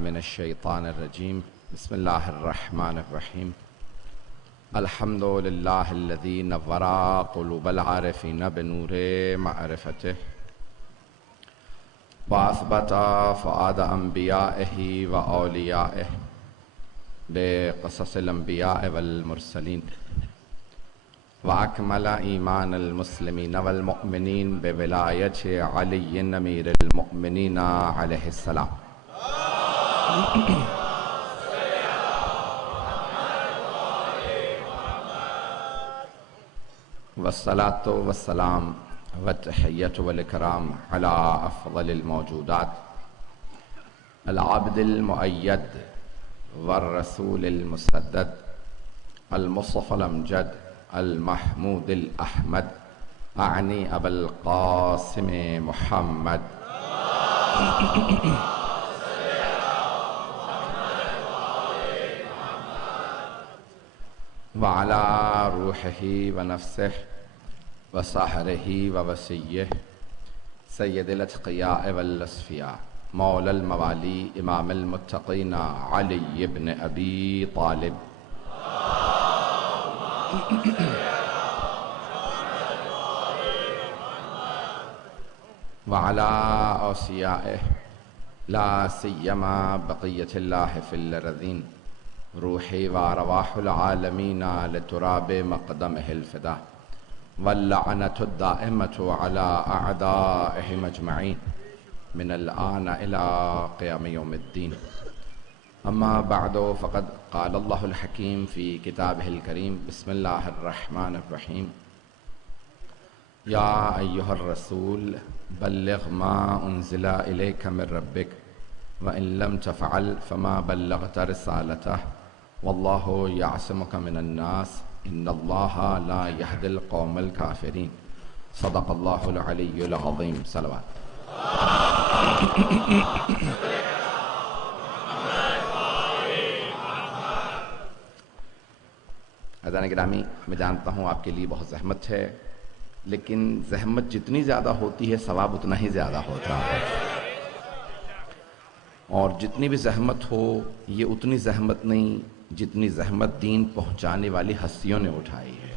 من الشیطان الرجیم بسم اللہ الرحمن الرحیم الحمد للہ الذی نور قلوب العارفین بنور معرفتہ واثبت فؤاد انبیائہ و اولیائہ بقصص الانبیاء والمرسلین واکمل ایمان المسلمین والمؤمنین بولایت علی امیر المؤمنین علیہ السلام. والصلاة والسلام والتحیۃ والاکرام علی افضل الموجودات العبد المؤید والرسول المسدد المصطفى الامجد المحمود الاحمد اعنی ابا القاسم محمد وعلى روحه ونفسه وسحره ووسيه سید الاتقیاء والاصفیاء مولا الموالی امام المتقین علی بن ابی طالب وعلى اوصیائه لا سیما بقیت اللہ فی الارضین روحی وارواح العالمین لتراب مقدمہ الفدا واللعنة الدائمة على اعدائهم اجمعین من الآن الى قیام یوم الدین. اما بعد فقد قال اللہ الحکیم فی کتابہ الکریم بسم اللہ الرحمن الرحیم یا ایہا الرسول بلغ ما انزل الیک من ربک وان لم تفعل فما بلغت رسالتہ واللہ یعصمک من الناس ان اللہ لا یہدی القوم الکافرین. صدق اللہ العلی العظیم. صلوات. حضرات گرامی، میں جانتا ہوں آپ کے لیے بہت زحمت ہے، لیکن زحمت جتنی زیادہ ہوتی ہے ثواب اتنا ہی زیادہ ہوتا ہے، اور جتنی بھی زحمت ہو یہ اتنی زحمت نہیں جتنی زحمت دین پہنچانے والی ہستیوں نے اٹھائی ہے.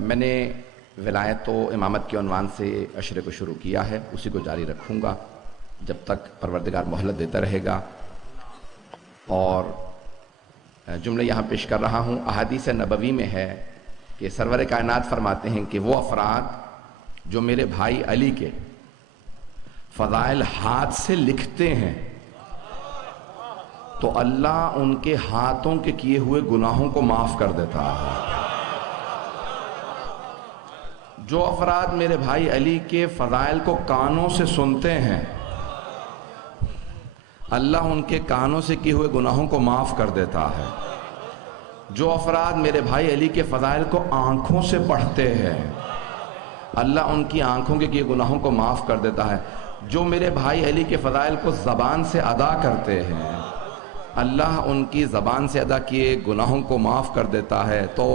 میں نے ولایت و امامت کے عنوان سے عشرے کو شروع کیا ہے، اسی کو جاری رکھوں گا جب تک پروردگار مہلت دیتا رہے گا. اور جملے یہاں پیش کر رہا ہوں. احادیث نبوی میں ہے کہ سرور کائنات فرماتے ہیں کہ وہ افراد جو میرے بھائی علی کے فضائل ہاتھ سے لکھتے ہیں تو اللہ ان کے ہاتھوں کے کیے ہوئے گناہوں کو معاف کر دیتا ہے. جو افراد میرے بھائی علی کے فضائل کو کانوں سے سنتے ہیں اللہ ان کے کانوں سے کیے ہوئے گناہوں کو معاف کر دیتا ہے. جو افراد میرے بھائی علی کے فضائل کو آنکھوں سے پڑھتے ہیں اللہ ان کی آنکھوں کے کیے گناہوں کو معاف کر دیتا ہے. جو میرے بھائی علی کے فضائل کو زبان سے ادا کرتے ہیں اللہ ان کی زبان سے ادا کیے گناہوں کو معاف کر دیتا ہے. تو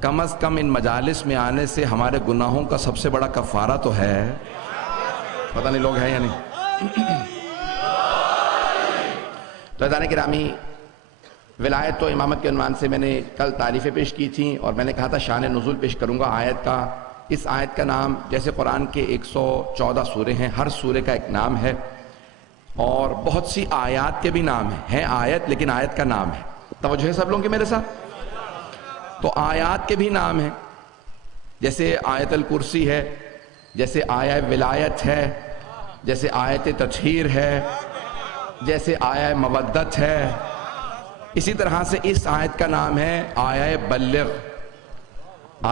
کم از کم ان مجالس میں آنے سے ہمارے گناہوں کا سب سے بڑا کفارہ تو ہے. پتہ نہیں لوگ ہیں یا نہیں. تو عزیزان گرامی، ولایت و امامت کے عنوان سے میں نے کل تعریفیں پیش کی تھیں اور میں نے کہا تھا شان نزول پیش کروں گا آیت کا. اس آیت کا نام جیسے قرآن کے 114 سورے ہیں، ہر سورے کا ایک نام ہے اور بہت سی آیات کے بھی نام ہیں آیت لیکن آیت کا نام ہے. توجہ ہے سب لوگوں کے میرے ساتھ؟ تو آیات کے بھی نام ہیں، جیسے آیت الکرسی ہے، جیسے آیہ ولایت ہے، جیسے آیت تطہیر ہے، جیسے آیہ مودت ہے. اسی طرح سے اس آیت کا نام ہے آیہ بلغ،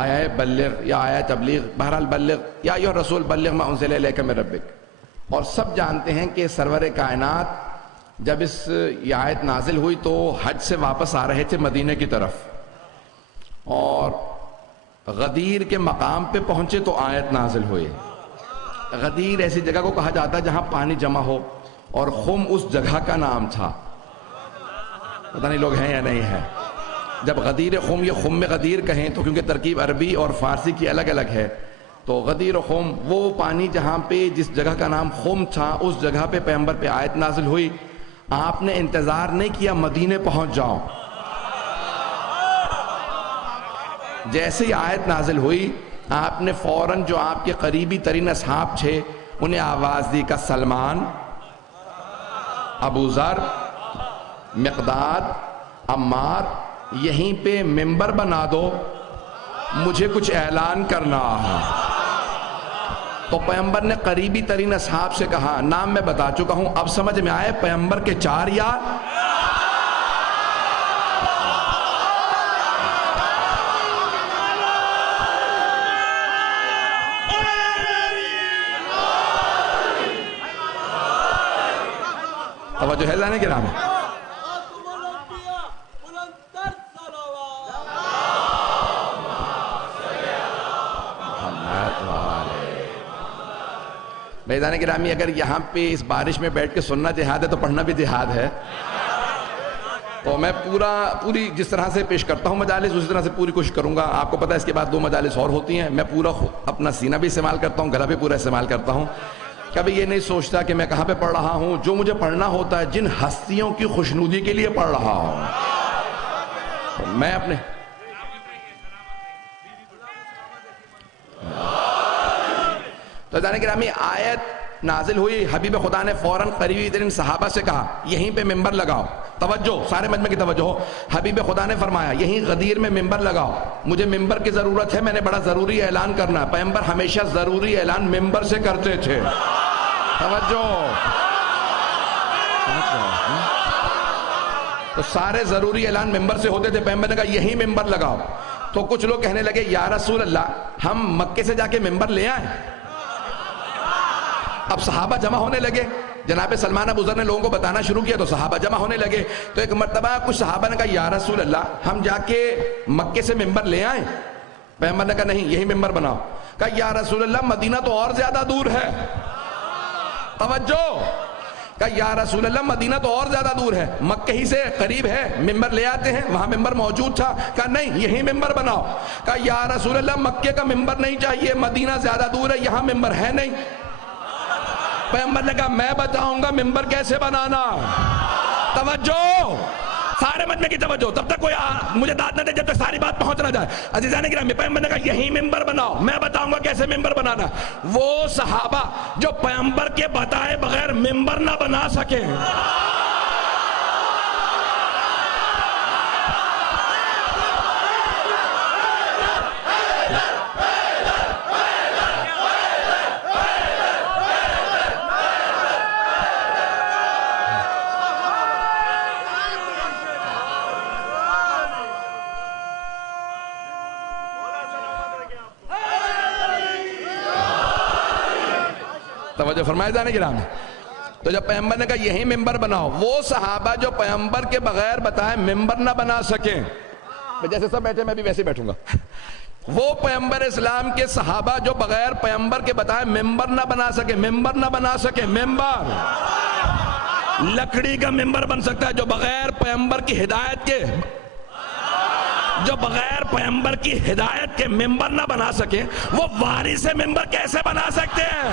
آیہ بلغ یا آیہ تبلیغ. بہرحال بلغ یا ایھا الرسول بلغ ما انزل الیک من ربک. اور سب جانتے ہیں کہ سرور کائنات جب یہ آیت نازل ہوئی تو حج سے واپس آ رہے تھے مدینے کی طرف، اور غدیر کے مقام پہ پہنچے تو آیت نازل ہوئی. غدیر ایسی جگہ کو کہا جاتا ہے جہاں پانی جمع ہو، اور خم اس جگہ کا نام تھا. پتہ نہیں لوگ ہیں یا نہیں ہیں. جب غدیر خم یا خم غدیر کہیں تو کیونکہ ترکیب عربی اور فارسی کی الگ الگ ہے تو غدیر و خم وہ پانی جہاں پہ جس جگہ کا نام خم تھا اس جگہ پہ پیغمبر پہ آیت نازل ہوئی. آپ نے انتظار نہیں کیا مدینے پہنچ جاؤ. جیسے ہی آیت نازل ہوئی آپ نے فوراً جو آپ کے قریبی ترین اصحاب تھے انہیں آواز دی کہ سلمان، ابو ذر، مقداد، عمار یہیں پہ ممبر بنا دو، مجھے کچھ اعلان کرنا ہے. تو پیغمبر نے قریبی ترین اصحاب سے کہا، نام میں بتا چکا ہوں، اب سمجھ میں آئے پیغمبر کے 4 یار. توجہ ہے جانے کے نام ہے. میدان گرامی اگر یہاں پہ اس بارش میں بیٹھ کے سننا جہاد ہے تو پڑھنا بھی جہاد ہے. تو میں پوری جس طرح سے پیش کرتا ہوں مجالس اسی طرح سے پوری کوشش کروں گا. آپ کو پتہ ہے اس کے بعد 2 مجالس اور ہوتی ہیں. میں پورا اپنا سینہ بھی استعمال کرتا ہوں، گلا بھی پورا استعمال کرتا ہوں. کبھی یہ نہیں سوچتا کہ میں کہاں پہ پڑھ رہا ہوں. جو مجھے پڑھنا ہوتا ہے جن ہستیوں کی خوشنودی کے لیے پڑھ رہا ہوں میں اپنے تو جانے گرامی آیت نازل ہوئی. حبیب خدا نے فوراً قریبی ترین صحابہ سے کہا یہیں پہ ممبر لگاؤ. توجہ، سارے مجمع کی توجہ ہو. حبیب خدا نے فرمایا یہیں غدیر میں ممبر لگاؤ، مجھے ممبر کی ضرورت ہے، میں نے بڑا ضروری اعلان کرنا ہے. پیغمبر ہمیشہ ضروری اعلان ممبر سے کرتے تھے. توجہ. تو سارے ضروری اعلان ممبر سے ہوتے تھے. پیغمبر نے کہا یہیں ممبر لگاؤ. تو کچھ لوگ کہنے لگے یا رسول اللہ ہم مکے سے جا کے ممبر لے آئیں. اب صحابہ جمع ہونے لگے. جناب سلمان ابو ذر نے لوگوں کو بتانا شروع کیا تو صحابہ جمع ہونے لگے. تو ایک مرتبہ کچھ صحابہ نے کہا یا رسول اللہ ہم جا کے مکے سے ممبر لے آئیں. پیغمبر نے کہا نہیں یہی ممبر بناؤ. کہا یا رسول اللہ مدینہ تو اور زیادہ دور ہے. توجہ. کہا یا رسول اللہ مدینہ تو اور زیادہ دور ہے، مکہ ہی سے قریب ہے، ممبر لے آتے ہیں. وہاں ممبر موجود تھا. کہا نہیں یہی ممبر بناؤ. کہا یا رسول اللہ مکے کا ممبر نہیں چاہیے، مدینہ زیادہ دور ہے، یہاں ممبر ہے نہیں. پیغمبر نے کہا میں بتاؤں گا ممبر کیسے بنانا. توجہ، سارے مجمع کی توجہ. تب تک کوئی مجھے داد نہ دے جب تک ساری بات پہنچ نہ جائے. عزیزان گرامی پیغمبر نے کہا یہی ممبر بناؤ، میں بتاؤں گا کیسے ممبر بنانا. وہ صحابہ جو پیغمبر کے بتائے بغیر ممبر نہ بنا سکے، توجہ فرمائے جانے کی راہ. تو جب پیغمبر نے کہا یہی ممبر بناؤ، وہ صحابہ جو پیغمبر کے بغیر بتائے ممبر نہ بنا سکیں، جیسے سب بیٹھے میں بھی ویسے بیٹھوں گا، وہ پیغمبر اسلام کے صحابہ جو بغیر پیغمبر کے بتائے ممبر نہ بنا سکے، ممبر نہ بنا سکے. ممبر لکڑی کا ممبر بن سکتا ہے، جو بغیر پیغمبر کی ہدایت کے ممبر نہ بنا سکے وہ وارث ممبر کیسے بنا سکتے ہیں.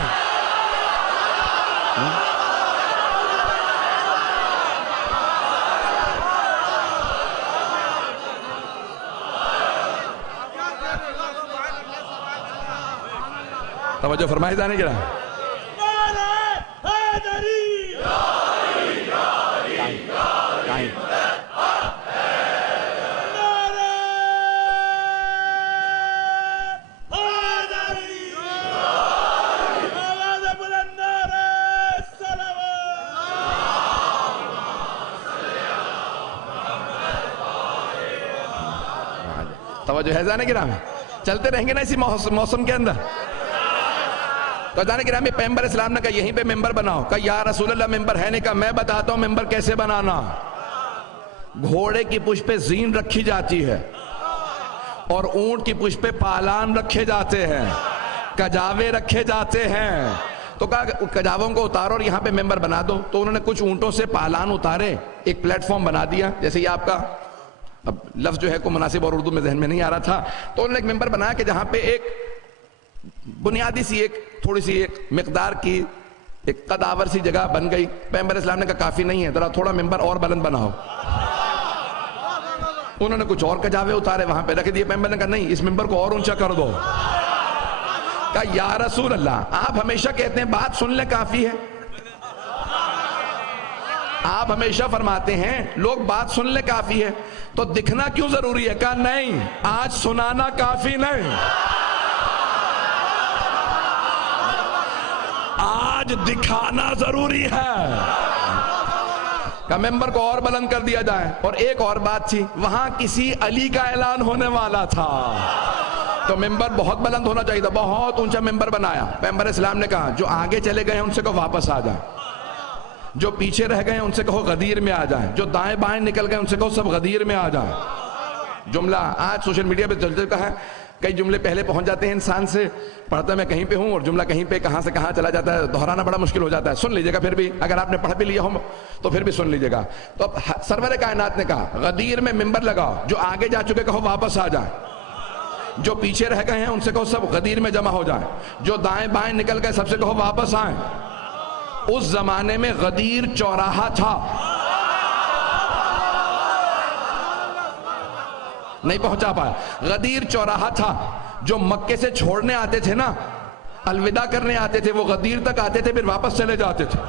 توجہ فرمائے جانے کی راہ. توجہ ہے جانے کی راہ میں. چلتے رہیں گے نا اسی موسم کے اندر. تو جانے کی راہ میں پیغمبر اسلام نے کہا یہیں پہ ممبر بناؤ. کہا یا رسول اللہ ممبر ہے نہیں. کہا میں بتاتا ہوں ممبر کیسے بنانا. گھوڑے کی پشت پہ زین رکھی جاتی ہے اور اونٹ کی پشت پہ پالان رکھے جاتے ہیں، کجاوے رکھے جاتے ہیں. تو کہا کجاووں کو اتارو اور یہاں پہ ممبر بنا دو. تو انہوں نے کچھ اونٹوں سے پالان اتارے، ایک پلیٹ فارم بنا دیا. جیسے یہ آپ کا اب لفظ جو ہے کو مناسب اور اردو میں ذہن میں نہیں آ رہا تھا، تو انہوں نے ایک ممبر بنایا کہ جہاں پہ ایک بنیادی سی ایک تھوڑی سی ایک مقدار کی ایک قداور سی جگہ بن گئی. پیغمبر اسلام نے کہا کافی نہیں ہے, ذرا تھوڑا ممبر اور بلند بناؤ. انہوں نے کچھ اور کجاوے اتارے وہاں پہ رکھ دیے. پیغمبر نے کہا نہیں, اس ممبر کو اور اونچا کر دو. کہا یا رسول اللہ, آپ ہمیشہ کہتے ہیں بات سن لیں کافی ہے, آپ ہمیشہ فرماتے ہیں لوگ بات سن لیں کافی ہے, تو دکھنا کیوں ضروری ہے؟ کہا نہیں, آج سنانا کافی نہیں, آج دکھانا ضروری ہے. کہ ممبر کو اور بلند کر دیا جائے. اور ایک اور بات تھی, وہاں کسی علی کا اعلان ہونے والا تھا, تو ممبر بہت بلند ہونا چاہیے تھا, بہت اونچا ممبر بنایا. پیغمبر اسلام نے کہا جو آگے چلے گئے ہیں ان سے کہو واپس آ جائیں, جو پیچھے رہ گئے ہیں ان سے کہو غدیر میں آ جائیں, جو دائیں بائیں نکل گئے ان سے کہو سب غدیر میں آ جائیں. جملہ آج سوشل میڈیا پہ چل چکا ہے, کئی جملے پہلے پہنچ جاتے ہیں انسان سے, پڑھتا میں کہیں پہ ہوں اور جملہ کہیں پہ کہاں سے کہاں چلا جاتا ہے, دہرانا بڑا مشکل ہو جاتا ہے. سن لیجئے گا پھر بھی, اگر آپ نے پڑھ بھی لیا ہو تو پھر بھی سن لیجئے گا. تو اب سرور کائنات نے کہا غدیر میں ممبر لگاؤ, جو آگے جا چکے کہو واپس آ جائیں, جو پیچھے رہ گئے ہیں ان سے کہو سب غدیر میں جمع ہو جائیں, جو دائیں بائیں نکل گئے سب سے کہو واپس آئیں. اس زمانے میں غدیر چوراہا تھا, نہیں پہنچا پایا. غدیر چوراہا تھا, جو مکے سے چھوڑنے آتے تھے نا, الوداع کرنے آتے تھے, وہ غدیر تک آتے تھے پھر واپس چلے جاتے تھے.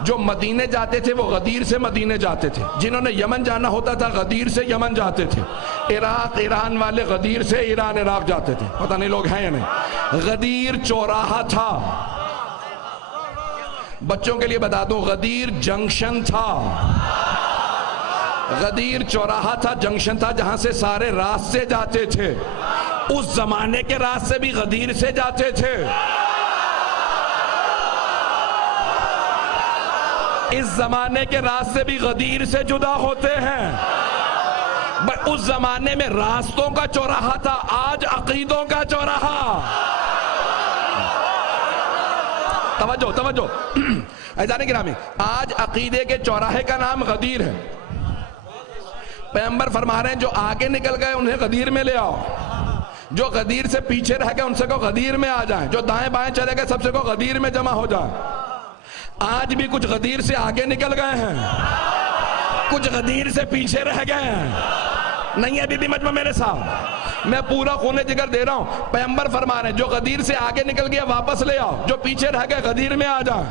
جو مدینے جاتے تھے وہ غدیر سے مدینے جاتے تھے, جنہوں نے یمن جانا ہوتا تھا غدیر سے یمن جاتے تھے, عراق ایران والے غدیر سے ایران عراق جاتے تھے. پتہ نہیں لوگ ہیں یا نہیں. غدیر چوراہا تھا. بچوں کے لیے بتا دوں, غدیر جنکشن تھا. غدیر چوراہا تھا, جنکشن تھا, جہاں سے سارے راستے جاتے تھے. اس زمانے کے راستے بھی غدیر سے جاتے تھے. اس زمانے کے راستے بھی غدیر سے جدا ہوتے ہیں. اس زمانے میں راستوں کا چوراہا تھا, آج عقیدوں کا چوراہا. توجہ توجہ عزیزان گرامی, آج عقیدے کے چوراہے کا نام غدیر ہے. پیغمبر فرما رہے ہیں جو آگے نکل گئے انہیں غدیر میں لے آؤ, جو غدیر سے پیچھے رہ گئے ان سے کہو غدیر میں آ جائیں, جو دائیں بائیں چلے گئے سب سے کہو غدیر میں جمع ہو جائیں. آج بھی کچھ غدیر سے آگے نکل گئے ہیں, کچھ غدیر سے پیچھے رہ گئے ہیں. نہیں ہے بی بی مجمع میرے ساتھ, میں پورا خون جگر دے رہا ہوں. پیغمبر فرما رہے ہیں جو غدیر سے آگے نکل گیا واپس لے آؤ, جو پیچھے رہ گئے غدیر میں آ جائیں.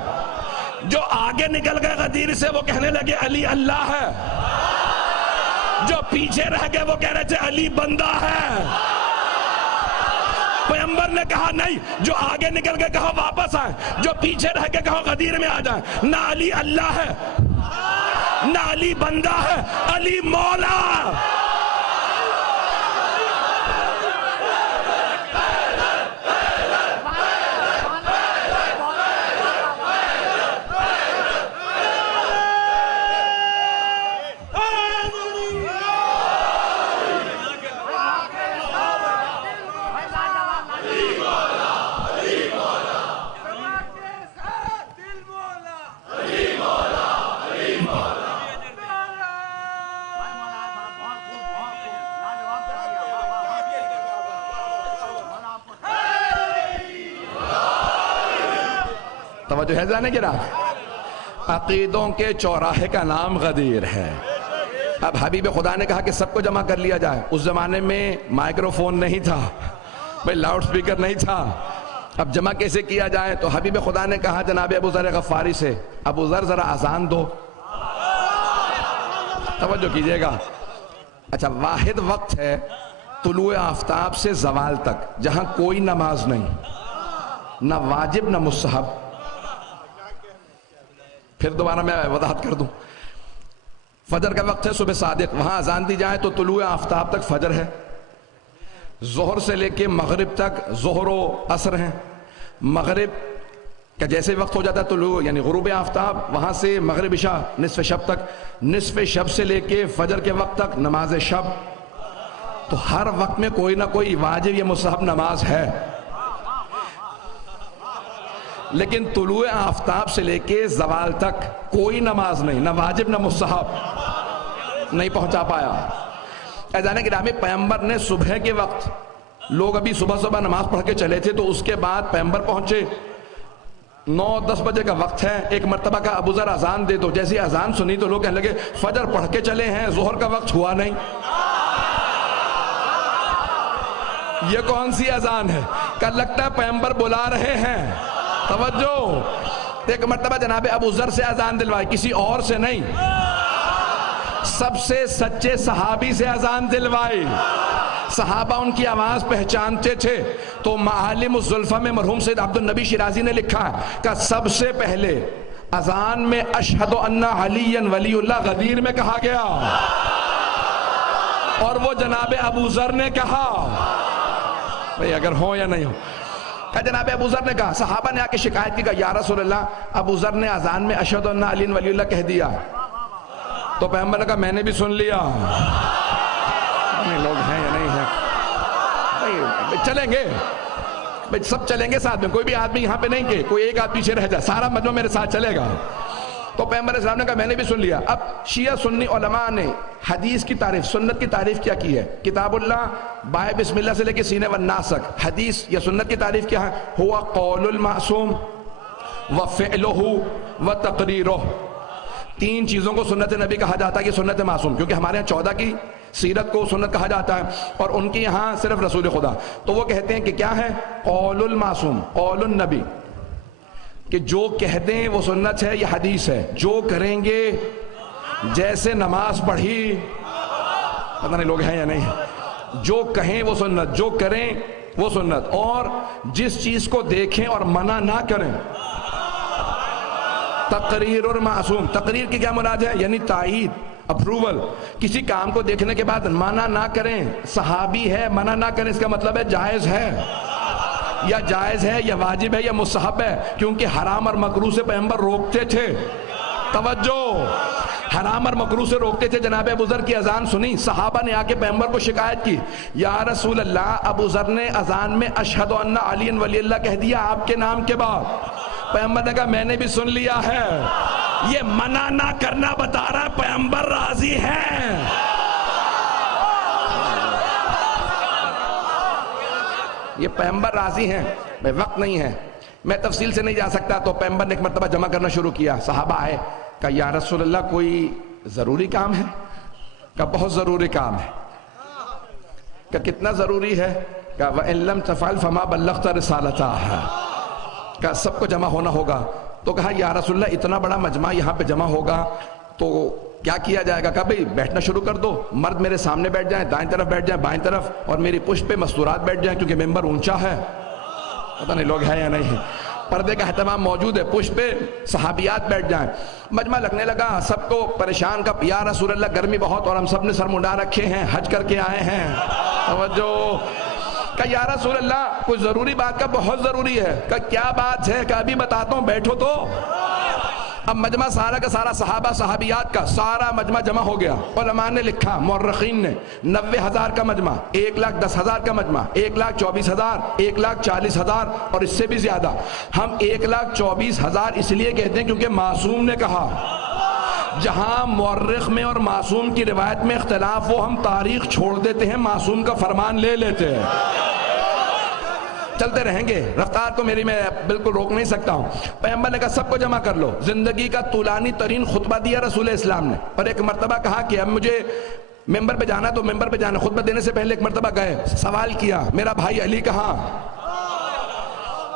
جو آگے نکل گئے غدیر سے وہ کہنے لگے علی اللہ ہے, جو پیچھے رہ گئے وہ کہہ رہے تھے علی بندہ ہے. پیغمبر نے کہا نہیں, جو آگے نکل گئے کہو واپس آئیں, جو پیچھے رہ کے کہو غدیر میں آ جائیں. نہ علی اللہ ہے, نہ علی بندہ ہے, علی مولا. توجہ ہے جانے گرا, عقیدوں کے چوراہے کا نام غدیر ہے. اب حبیب خدا نے کہا کہ سب کو جمع کر لیا جائے. اس زمانے میں مائکروفون نہیں تھا بھئی, لاؤڈ سپیکر نہیں تھا. اب جمع کیسے کیا جائے؟ تو حبیب خدا نے کہا جناب ابو ذر غفاری سے, ابو ذر ذرا اذان دو. توجہ کیجئے گا. اچھا, واحد وقت ہے طلوع آفتاب سے زوال تک جہاں کوئی نماز نہیں, نہ واجب نہ مستحب. پھر دوبارہ میں وضاحت کر دوں. فجر کا وقت ہے صبح صادق, وہاں اذان دی جائے تو طلوع آفتاب تک فجر ہے. ظہر سے لے کے مغرب تک ظہر و عصر ہیں. مغرب کا جیسے وقت ہو جاتا ہے طلوع یعنی غروب آفتاب, وہاں سے مغرب عشاء نصف شب تک, نصف شب سے لے کے فجر کے وقت تک نماز شب. تو ہر وقت میں کوئی نہ کوئی واجب یا مستحب نماز ہے. لیکن طلوع آفتاب سے لے کے زوال تک کوئی نماز نہیں, نہ واجب نہ مستحب. نہیں پہنچا پایا. اذان گرامی, پیغمبر نے صبح کے وقت لوگ ابھی صبح صبح نماز پڑھ کے چلے تھے تو اس کے بعد پیغمبر پہنچے، 9-10 بجے کا وقت ہے، ایک مرتبہ کا ابو ذر اذان دے دو، جیسی اذان سنی تو لوگ کہنے لگے فجر پڑھ کے چلے ہیں، ظہر کا وقت ہوا نہیں، یہ کون سی اذان ہے؟ کل لگتا ہے پیغمبر بلا رہے ہیں، توجہ۔ ایک مرتبہ جناب ابو ذر سے اذان دلوائی، کسی اور سے نہیں، سب سے سچے صحابی سے اذان دلوائی۔ صحابہ ان کی آواز پہچانتے تھے، تو معالم الزلفہ میں مرحوم سید عبد النبی شیرازی نے لکھا کہ سب سے پہلے اذان میں اشہد ان علی ولی اللہ غدیر میں کہا گیا، اور وہ جناب ابو ذر نے کہا، بھئی اگر ہو یا نہیں ہو، کہ جناب ابو ذر نے کہا، صحابہ نے آ کے شکایت کی کہ یا رسول اللہ ابو ذر نے اذان میں اشہد ان علی ولی اللہ کہہ دیا، تو پیغمبر نے کہا میں نے بھی سن لیا۔ لوگ ہیں یا نہیں ہیں؟ چلیں گے سب، چلیں گے ساتھ میں، کوئی بھی آدمی یہاں پہ نہیں کہ کوئی ایک آدمی پیچھے رہ جائے، سارا مجمع میرے ساتھ چلے گا۔ تو پیغمبر اسلام نے کہا میں نے بھی سن لیا۔ اب شیعہ سنی علماء نے حدیث کی تعریف، سنت کی تعریف کیا کی ہے؟ کتاب اللہ بائے بسم اللہ سے لے کے سینے والناسک، حدیث یا سنت کی تعریف کیا ہے؟ ہوا قول المعصوم وفعلہ وتقریرہ، تین چیزوں کو سنت نبی کہا جاتا ہے کہ سنت معصوم، کیونکہ ہمارے یہاں 14 کی سیرت کو سنت کہا جاتا ہے، اور ان کے یہاں صرف رسول خدا، تو وہ کہتے ہیں کہ کیا ہے؟ قول المعصوم، قول النبی، کہ جو کہہ دیں وہ سنت ہے، یہ حدیث ہے، جو کریں گے جیسے نماز پڑھی، پتہ نہیں لوگ ہیں یا نہیں، جو کہیں وہ سنت، جو کریں وہ سنت، اور جس چیز کو دیکھیں اور منع نہ کریں، تقریر اور معصوم۔ تقریر کی کیا مراد ہے؟ یعنی تائید، اپروول، کسی کام کو دیکھنے کے بعد منع نہ کریں، صحابی ہے منع نہ کریں، اس کا مطلب ہے جائز ہے، یا جائز ہے یا واجب ہے یا مستحب ہے، کیونکہ حرام اور مکروہ سے پیغمبر روکتے تھے، توجہ، حرام اور مکروہ سے روکتے تھے۔ جناب ابو ذر کی اذان سنی، صحابہ نے آ کے پیغمبر کو شکایت کی، یا رسول اللہ ابو ذر نے اذان میں اشہد ان علی ولی اللہ کہہ دیا آپ کے نام کے بعد، پیغمبر نے کہا میں نے بھی سن لیا ہے، یہ منع نہ کرنا بتا رہا ہے پیغمبر راضی ہیں۔ یہ پیغمبر راضی ہیں، میں وقت نہیں ہے، میں تفصیل سے نہیں جا سکتا، تو پیغمبر نے ایک مرتبہ جمع کرنا شروع کیا، صحابہ آئے، کہا یا رسول اللہ کوئی ضروری کام ہے؟ کہا بہت ضروری کام ہے۔ کہا کتنا ضروری ہے؟ کہا وَإِن لَمْ تَفْعَلْ فَمَا بَلَّغْتَ رِسَالَتَهَا، کہا سب کو جمع ہونا ہوگا۔ تو کہا یا رسول اللہ اتنا بڑا مجمع یہاں پہ جمع ہوگا تو کیا کیا جائے گا؟ کہا بھئی بیٹھنا شروع کر دو، مرد میرے سامنے بیٹھ جائیں، دائیں طرف بیٹھ جائیں، بائیں طرف، اور میری پشت پہ مستورات بیٹھ جائیں، کیونکہ ممبر اونچا ہے، پتہ نہیں لوگ ہیں یا نہیں، پردے کا اہتمام موجود ہے، پشت پہ صحابیات بیٹھ جائیں۔ مجمع لگنے لگا، سب کو پریشان کا یا رسول اللہ گرمی بہت اور ہم سب نے سر منڈا رکھے ہیں، حج کر کے آئے ہیں، توجہ، کہ یا رسول اللہ کوئی ضروری بات؟ کا بہت ضروری ہے۔ کہ کیا بات ہے؟ کہ ابھی بتاتا ہوں، بیٹھو تو۔ اب مجمع سارا کا سارا صحابہ صحابیات کا سارا مجمع جمع ہو گیا، علماء نے لکھا، مورخین نے، 90,000 کا مجمع، 1,10,000 کا مجمع، 1,24,000، 1,40,000 اور اس سے بھی زیادہ۔ ہم 1,24,000 اس لیے کہتے ہیں کیونکہ معصوم نے کہا، جہاں مورخ میں اور معصوم کی روایت میں اختلاف ہو ہم تاریخ چھوڑ دیتے ہیں، معصوم کا فرمان لے لیتے ہیں۔ چلتے رہیں گے، رفتار تو میری میں بالکل روک نہیں سکتا ہوں۔ پیغمبر نے کہا سب کو جمع کر لو، زندگی کا طولانی ترین خطبہ دیا رسول اسلام نے، اور ایک مرتبہ کہا کہ اب مجھے ممبر پہ جانا تو ممبر پہ جانا، خطبہ دینے سے پہلے ایک مرتبہ گئے، سوال کیا میرا بھائی علی کہاں؟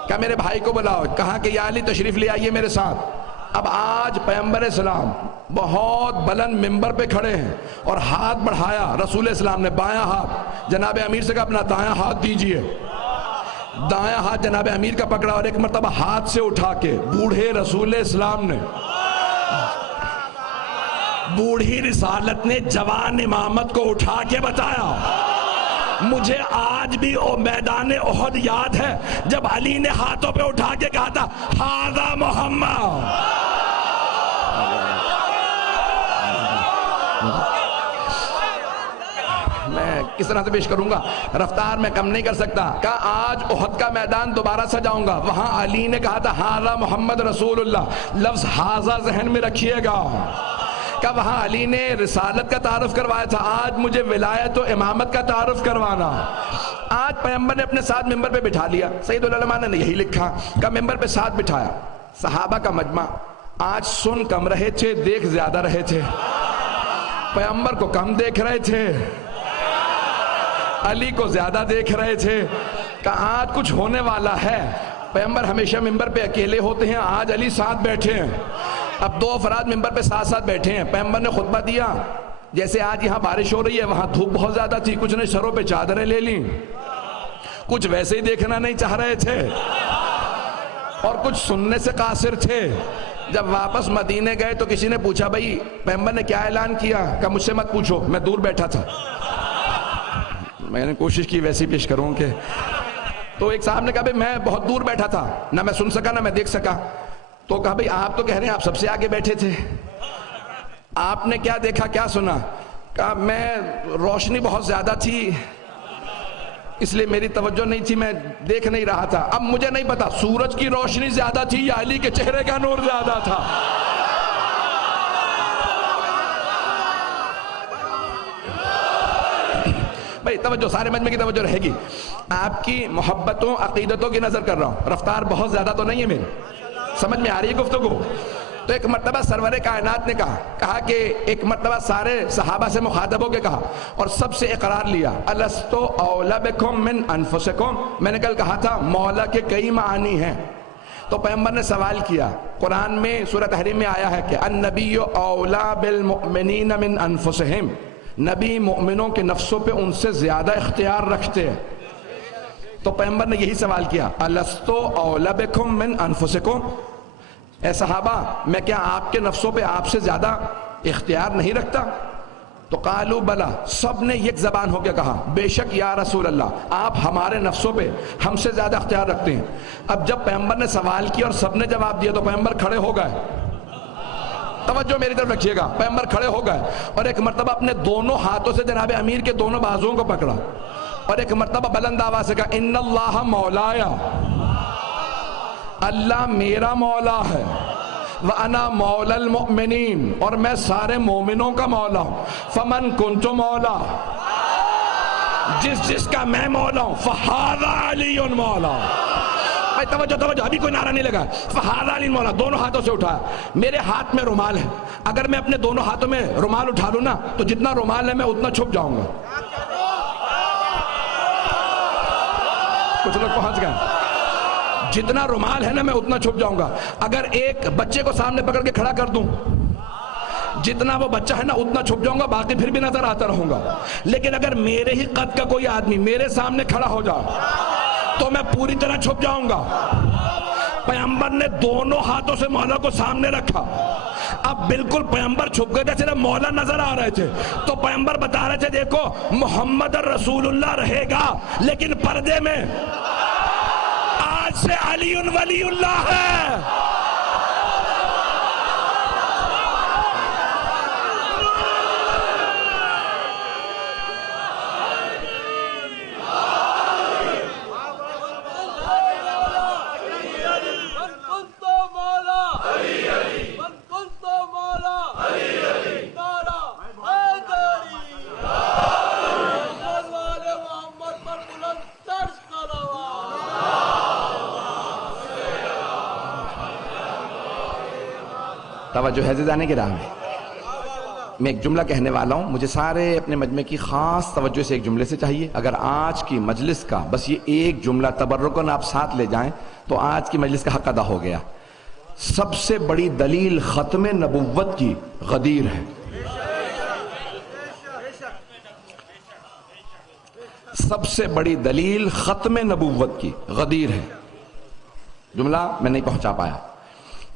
کہا میرے بھائی کو بلاؤ، کہا کہ یا علی تشریف لے آئیے میرے ساتھ۔ اب آج پیغمبر اسلام بہت بلند ممبر پہ کھڑے ہیں اور ہاتھ بڑھایا رسول اسلام نے، بایاں ہاتھ، جناب امیر سے کہا اپنا دایاں ہاتھ دیجئے، دایاں ہاتھ جناب امیر کا پکڑا، اور ایک مرتبہ ہاتھ سے اٹھا کے بوڑھے رسول اسلام نے، بوڑھی رسالت نے جوان امامت کو اٹھا کے بتایا۔ مجھے آج بھی میدان احد یاد ہے جب علی نے ہاتھوں پہ اٹھا کے کہا تھا ھذا محمد۔ میں کس طرح سے پیش کروں گا، رفتار میں کم نہیں کر سکتا۔ کہا آج احد کا میدان دوبارہ سجاؤں گا، وہاں علی نے کہا تھا ھذا محمد رسول اللہ، لفظ ھذا ذہن میں رکھیے گا۔ کہ وہاں علی نے رسالت کا تعارف کروایا تھا، آج مجھے ولایت و امامت کا تعارف کروانا۔ آج پیغمبر نے اپنے ساتھ ممبر پہ بٹھا لیا، سید العلماء نے یہی لکھا کہ ممبر پہ ساتھ بٹھایا، صحابہ کا مجمع آج سن کم رہے تھے، دیکھ زیادہ رہے تھے، پیغمبر کو کم دیکھ رہے تھے، علی کو زیادہ دیکھ رہے تھے کہ آج کچھ ہونے والا ہے۔ پیغمبر ہمیشہ ممبر پہ اکیلے ہوتے ہیں، آج علی ساتھ بیٹھے ہیں، اب دو افراد ممبر پہ ساتھ ساتھ بیٹھے ہیں۔ پیغمبر نے خطبہ دیا، جیسے آج یہاں بارش ہو رہی ہے، وہاں دھوپ بہت زیادہ تھی، کچھ نے سروں پہ چادریں لے لیں، کچھ ویسے ہی دیکھنا نہیں چاہ رہے تھے اور کچھ سننے سے قاصر تھے۔ جب واپس مدینے گئے تو کسی نے پوچھا بھائی پیغمبر نے کیا اعلان کیا؟ کہ مجھ سے مت پوچھو، میں دور بیٹھا تھا۔ میں نے کوشش کی ویسی پیش کروں کہ تو ایک صاحب نے کہا بھائی میں بہت دور بیٹھا تھا، نہ میں سن سکا نہ میں دیکھ سکا۔ تو کہا بھائی آپ تو کہہ رہے ہیں آپ سب سے آگے بیٹھے تھے، آپ نے کیا دیکھا کیا سنا؟ کہا میں روشنی بہت زیادہ تھی اس لیے میری توجہ نہیں تھی، میں دیکھ نہیں رہا تھا۔ اب مجھے نہیں پتا سورج کی روشنی زیادہ تھی یا علی کے چہرے کا نور زیادہ تھا۔ بھائی توجہ، سارے مجمع کی توجہ رہے گی۔ آپ کی محبتوں عقیدتوں کی نظر کر رہا ہوں، رفتار بہت زیادہ تو نہیں ہے میری، سمجھ میں آ رہی ہے گفتگو؟ تو ایک مرتبہ سرور کائنات نے کہا کہ ایک مرتبہ سارے صحابہ سے مخاطب ہو کے کہا اور سب سے اقرار لیا، الستو اولا بکم من انفسکم۔ میں نے کل کہا تھا مولا کے کئی معانی ہیں، تو پیغمبر نے سوال کیا، قرآن میں سورہ تحریم میں آیا ہے کہ النبی اولا بالمؤمنین من انفسہم، نبی مومنوں کے نفسوں پہ ان سے زیادہ اختیار رکھتے ہیں۔ تو پیغمبر نے یہی سوال کیا، الستو اولا بکم من انفسکم، اے صحابہ میں کیا آپ کے نفسوں پہ آپ سے زیادہ اختیار نہیں رکھتا؟ تو قالوا بلا، سب نے یک زبان ہو کے کہا بے شک یا رسول اللہ آپ ہمارے نفسوں پہ ہم سے زیادہ اختیار رکھتے ہیں۔ اب جب پیغمبر نے سوال کیا اور سب نے جواب دیا تو پیغمبر کھڑے ہو گئے، توجہ میری طرف رکھیے گا، پیغمبر کھڑے ہو گئے اور ایک مرتبہ اپنے دونوں ہاتھوں سے جناب امیر کے دونوں بازوؤں کو پکڑا اور ایک مرتبہ بلند آواز سے کہا ان اللہ مولایا، اللہ میرا مولا ہے، وَأَنَا مَوْلَى الْمُؤْمِنِينَ، اور میں سارے مومنوں کا مولا ہوں، فَمَنْ كُنْتُ مولا، جس کا میں مولا ہوں، فَهَذَا عَلِيٌّ مولا۔ بھائی توجہ، ابھی کوئی نعرہ نہیں لگا، فَهَذَا عَلِيٌّ مولا، دونوں ہاتھوں سے اٹھایا۔ میرے ہاتھ میں رومال ہے، اگر میں اپنے دونوں ہاتھوں میں رومال اٹھا لوں نا تو جتنا رومال ہے میں اتنا چھپ جاؤں گا۔ کچھ لوگ پہنچ گئے، جتنا رومال ہے نا میں اتنا چھپ جاؤں گا۔ اگر ایک بچے کو سامنے پکڑ کے کھڑا کر دوں، جتنا وہ بچہ ہے نا اتنا چھپ جاؤں گا، باقی پھر بھی نظر آتا رہوں گا۔ لیکن اگر میرے ہی قد کا کوئی آدمی میرے سامنے کھڑا ہو جائے تو میں پوری طرح چھپ جاؤں گا۔ پیغمبر نے دونوں ہاتھوں سے مولا کو سامنے رکھا، اب بالکل پیغمبر چھپ گئے تھے، صرف مولا نظر آ رہے تھے۔ تو پیغمبر بتا رہے تھے دیکھو محمد رسول اللہ رہے گا لیکن پردے میں سے علی ولی اللہ ہے۔ توجہ ہے زیدانے کی راہ میں، میں ایک جملہ کہنے والا ہوں، مجھے سارے اپنے مجمع کی خاص توجہ سے ایک جملے سے چاہیے۔ اگر آج کی مجلس کا بس یہ ایک جملہ تبرکن آپ ساتھ لے جائیں تو آج کی مجلس کا حق ادا ہو گیا۔ سب سے بڑی دلیل ختم نبوت کی غدیر ہے، سب سے بڑی دلیل ختم نبوت کی غدیر ہے۔ جملہ میں نہیں پہنچا پایا،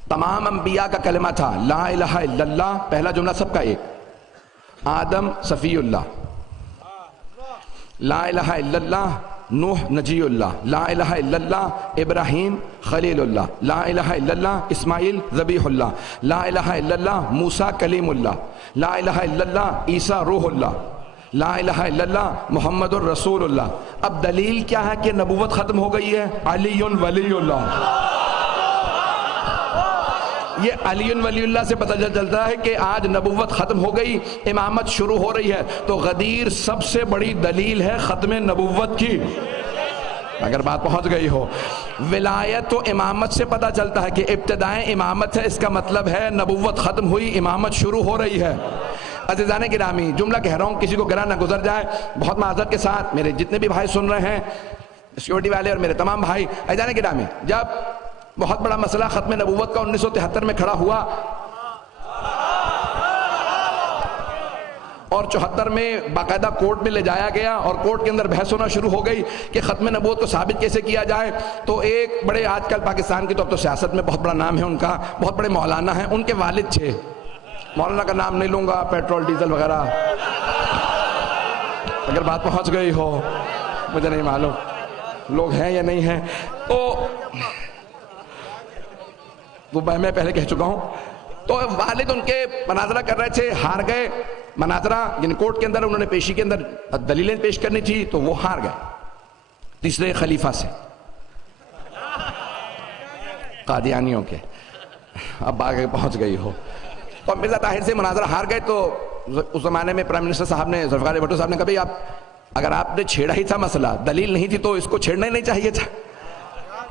تمام انبیاء کا کلمہ تھا لا الہ الا اللہ، پہلا جملہ سب کا ایک، آدم صفی اللہ، لا الہ الا اللہ نوح نجی اللہ، لا الہ الا اللہ ابراہیم خلیل اللہ، لا الہ الا اللہ اسماعیل ذبیح اللہ، لا الہ الا اللہ موسیٰ کلیم اللہ، لا الہ الا اللہ عیسیٰ روح اللہ، لا الہ الا اللہ محمد الرسول اللہ۔ اب دلیل کیا ہے کہ نبوت ختم ہو گئی ہے؟ علی ولی اللہ، یہ علی ولی اللہ سے پتہ چلتا ہے کہ آج نبوت ختم ہو گئی، امامت شروع ہو رہی ہے. تو غدیر سب سے بڑی دلیل ہے ختم نبوت کی، اگر بات پہنچ گئی ہو. ولایت و امامت سے پتہ چلتا ہے کہ ابتدائیں امامت ہے، اس کا مطلب ہے نبوت ختم ہوئی، امامت شروع ہو رئی ہے. عزیزان گرامی، جملہ کہہ رہا ہوں، کسی کو گرا نہ گزر جائے، بہت معذرت کے ساتھ میرے جتنے بھی بھائی سن رہے ہیں، سیکورٹی والے اور میرے تمام بھائی. عزیزان گرامی، جب بہت بڑا مسئلہ ختم نبوت کا 1973 میں کھڑا ہوا اور 74 میں باقاعدہ کورٹ میں لے جایا گیا اور کورٹ کے اندر بحث ہونا شروع ہو گئی کہ ختم نبوت کو ثابت کیسے کیا جائے، تو ایک بڑے آج کل پاکستان کی تو اب تو سیاست میں بہت بڑا نام ہے ان کا، بہت بڑے مولانا ہیں، ان کے والد تھے، مولانا کا نام نہیں لوں گا، پیٹرول ڈیزل وغیرہ، اگر بات پہنچ گئی ہو مجھے نہیں معلوم لوگ ہیں یا نہیں ہیں. تو وہ میں پہلے کہہ چکا ہوں. تو والد ان کے مناظرہ کر رہے تھے، ہار گئے مناظرہ، یعنی کورٹ کے اندر انہوں نے پیشی کے اندر دلیلیں پیش کرنی تھی تو وہ ہار گئے تیسرے خلیفہ سے، قادیانیوں کے. اب آگے پہنچ گئی ہو. اور مرزا طاہر سے مناظرہ ہار گئے تو اس زمانے میں پرائم منسٹر صاحب نے، ذوالفقار بھٹو صاحب نے کہا بھئی آپ اگر آپ نے چھیڑا ہی تھا مسئلہ، دلیل نہیں تھی تو اس کو چھیڑنا ہی نہیں چاہیے تھا.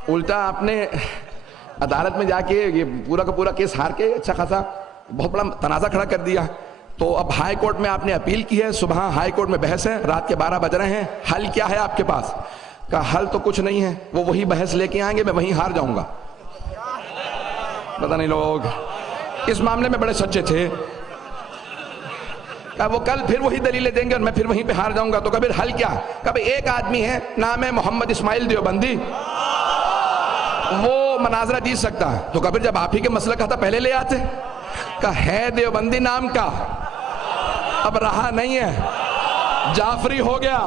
الٹا آپ نے عدالت میں جا کے یہ پورا کا پورا کیس ہار کے اچھا خاصا بہت بڑا تنازع کھڑا کر دیا. تو اب ہائی کورٹ میں آپ نے اپیل کی ہے، صبح ہائی کورٹ میں بحث ہے، رات کے 12 بج رہے ہیں، حل کیا ہے آپ کے پاس؟ کہا حل تو کچھ نہیں ہے، وہ وہی بحث لے کے آئیں گے، میں وہیں ہار جاؤں گا. پتہ نہیں لوگ اس معاملے میں بڑے سچے تھے. کہا وہ کل پھر وہی دلیلیں دیں گے اور میں پھر وہیں پہ ہار جاؤں گا. تو کبھی حل کیا؟ کبھی ایک آدمی ہے، نام ہے محمد اسماعیل دیوبندی، وہ مناظرہ جیت سکتا ہے. تو کبھی جب آپ ہی کے مسئلہ کا تھا پہلے لے آتے. کہا ہے دیوبندی نام کا، اب رہا نہیں ہے، جعفری ہو گیا.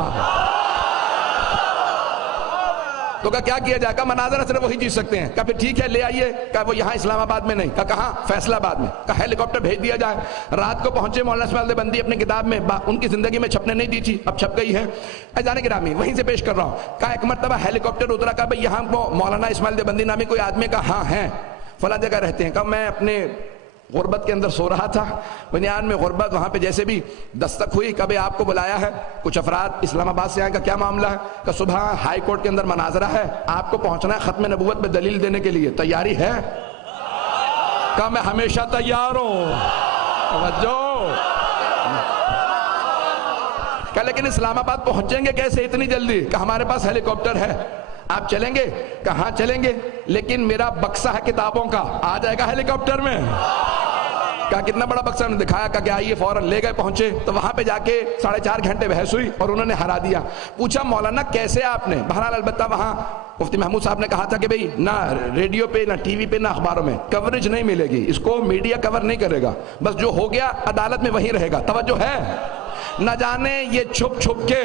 تو کیا کیا جائے؟ کہا مناظرہ صرف وہی جیت سکتے ہیں. کہا پھر ٹھیک ہے لے آئیے. کہا وہ یہاں اسلام آباد میں نہیں. کہا کہاں؟ فیصل آباد میں. کہا ہیلی کاپٹر بھیج دیا جائے. رات کو پہنچے مولانا اسماعیل دیوبندی اپنی کتاب میں، ان کی زندگی میں چھپنے نہیں دی تھی، اب چھپ گئی ہے. جانے گرامی وہیں سے پیش کر رہا ہوں. کہا ایک مرتبہ ہیلی کاپٹر اترا. کہا بھئی یہاں مولانا اسماعیل دیوبندی نامی کوئی آدمی؟ کا ہاں ہیں، فلاں جگہ رہتے ہیں. کہا میں اپنے غربت کے اندر سو رہا تھا، بنیاد میں غربت، وہاں پہ جیسے بھی دستک ہوئی. کبھی آپ کو بلایا ہے کچھ افراد اسلام آباد سے آئے. کا کیا معاملہ ہے؟ کہ صبح ہائی کورٹ کے اندر مناظرہ ہے، آپ کو پہنچنا ہے ختم نبوت میں دلیل دینے کے لیے، تیاری ہے؟ کہا میں ہمیشہ تیار ہوں. توجہ. کہا لیکن اسلام آباد پہنچیں گے کیسے اتنی جلدی؟ کہ ہمارے پاس ہیلی کاپٹر ہے. آپ چلیں گے؟ کہاں چلیں گے، لیکن میرا بکسہ ہے کتابوں کا، آ جائے گا ہیلی کاپٹر میں. کہا کتنا بڑا بکسہ؟ نے دکھایا. کہا کہ آئیے، فوراً لے گئے. پہنچے تو وہاں پہ جا کے 4.5 گھنٹے بحث ہوئی اور انہوں نے ہرا دیا. پوچھا مولانا کیسے آپ نے؟ بہرحال البتہ وہاں مفتی محمود صاحب نے کہا تھا کہ بھئی نہ ریڈیو پہ، نہ ٹی وی پہ، نہ اخباروں میں کوریج نہیں ملے گی، اس کو میڈیا کور نہیں کرے گا، بس جو ہو گیا عدالت میں وہیں رہے گا. توجہ ہے؟ نہ جانے یہ چھپ چھپ کے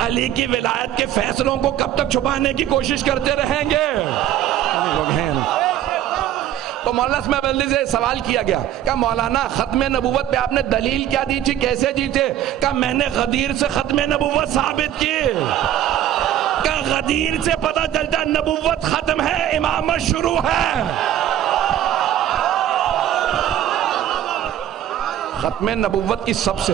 علی کی ولایت کے فیصلوں کو کب تک چھپانے کی کوشش کرتے رہیں گے. لوگ ہیں. تو مولانا اسماعیل دیوبندی سے سوال کیا گیا کہ مولانا ختم نبوت پہ آپ نے دلیل کیا دی تھی، کیسے جیتے؟ کہ میں نے غدیر سے ختم نبوت ثابت کی. کہ غدیر سے پتہ چلتا نبوت ختم ہے، امامت شروع ہے. ختم نبوت کی سب سے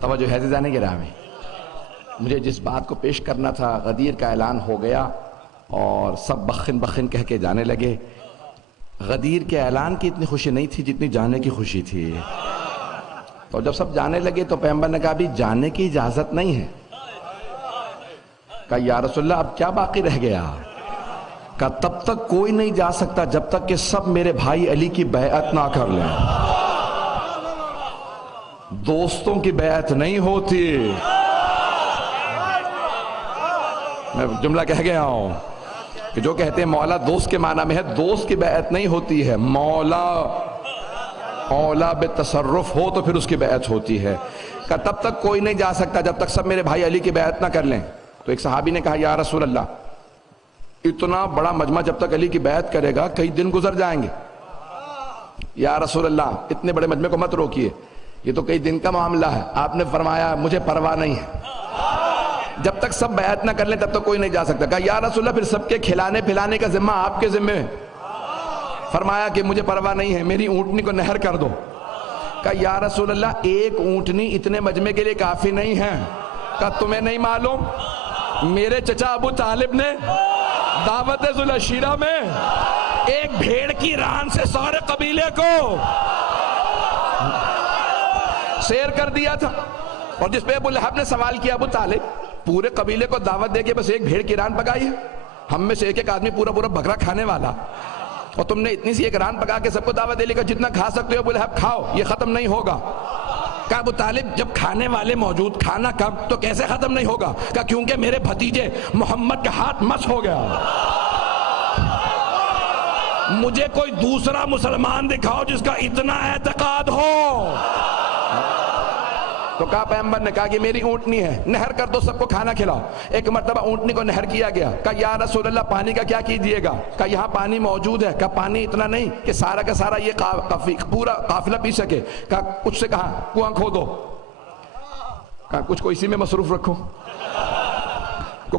توجہ ہے زیزان گرامی، مجھے جس بات کو پیش کرنا تھا، غدیر کا اعلان ہو گیا اور سب بخن بخن کہہ کے جانے لگے۔ غدیر کے اعلان کی اتنی خوشی نہیں تھی جتنی جانے کی خوشی تھی۔ تو جب سب جانے لگے تو پیغمبر نے کہا بھی جانے کی اجازت نہیں ہے۔ کہا یا رسول اللہ اب کیا باقی رہ گیا؟ کہا تب تک کوئی نہیں جا سکتا جب تک کہ سب میرے بھائی علی کی بیعت نہ کر لیں۔ دوستوں کی بیعت نہیں ہوتی۔ میں جملہ کہہ گیا ہوں کہ جو کہتے ہیں مولا دوست کے معنی میں ہے، دوست کی بیعت نہیں ہوتی ہے، مولا اولا بے تصرف ہو تو پھر اس کی بیعت ہوتی ہے۔ کہ تب تک کوئی نہیں جا سکتا جب تک سب میرے بھائی علی کی بیعت نہ کر لیں۔ تو ایک صحابی نے کہا یا رسول اللہ اتنا بڑا مجمع جب تک علی کی بیعت کرے گا کئی دن گزر جائیں گے۔ یا رسول اللہ اتنے بڑے مجمع کو مت روکیے، یہ تو کئی دن کا معاملہ ہے۔ آپ نے فرمایا مجھے پرواہ نہیں ہے، جب تک سب بیعت نہ کر لیں تب تک کوئی نہیں جا سکتا۔ کہا یا رسول اللہ پھر سب کے کھلانے پھلانے کا ذمہ آپ کے ذمہ ہے۔ فرمایا کہ مجھے پرواہ نہیں ہے، میری اونٹنی کو نہر کر دو۔ کہا یا رسول اللہ ایک اونٹنی اتنے مجمع کے لیے کافی نہیں ہے۔ کہا تمہیں نہیں معلوم میرے چچا ابو طالب نے دعوت ذوالعشیرہ میں ایک بھیڑ کی ران سے سارے قبیلے کو سیر کر دیا تھا، اور جس پہ ابو لہب نے سوال کیا ابو طالب پورے قبیلے کو دعوت دے کے بس ایک بھیڑ کی ران پکائی ہے، ہم میں سے ایک ایک آدمی پورا پورا بکرا کھانے والا، اور تم نے اتنی سی ایک ران پکا کے سب کو دعوت دے لی کہ جتنا کھا سکتے ہو ابو لہب کھاؤ، یہ ختم نہیں ہوگا۔ کہا ابو طالب جب کھانے والے موجود کھانا کم تو کیسے ختم نہیں ہوگا؟ کہا کیونکہ میرے بھتیجے محمد کا ہاتھ مس ہو گیا، مجھے کوئی دوسرا مسلمان دکھاؤ جس کا اتنا اعتقاد ہو۔ تو کہا پیغمبر نے کہا کہ میری اونٹنی ہے، نہر کر دو سب کو کھانا کھلاؤ۔ ایک مرتبہ اونٹنی کو نہر کیا گیا۔ کہا یا رسول اللہ پانی کا کیا کیجئے گا؟ کہا یہاں پانی موجود ہے۔ کہا پانی اتنا نہیں کہ سارا کا سارا یہ پورا قافلہ پی سکے۔ کہا کچھ سے کہا کنواں کھودو۔ کہا کچھ کو اسی میں مصروف رکھو۔